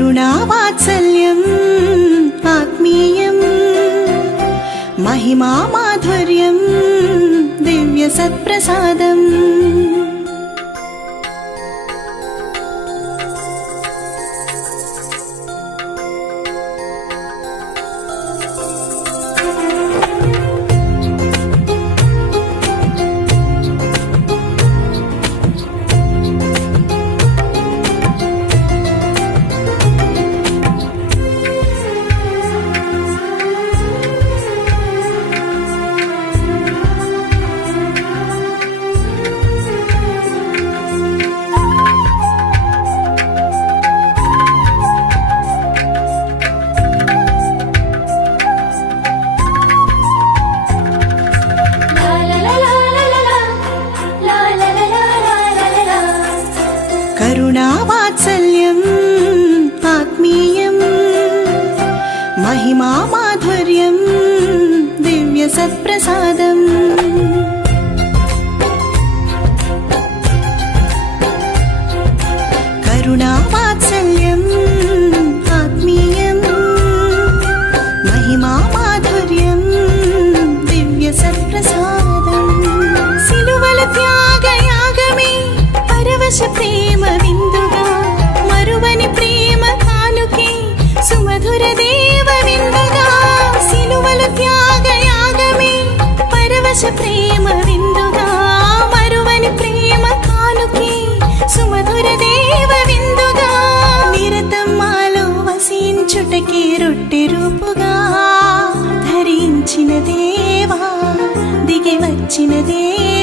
కరుణావాత్సల్యం ఆత్మీయం మహిమామాధుర్యం దివ్య సత్ప్రసాదం. మహిమామాధుర్యం దివ్య సత్ప్రసాదం. కరుణావాత్సల్యం சொன்னதே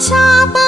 下班。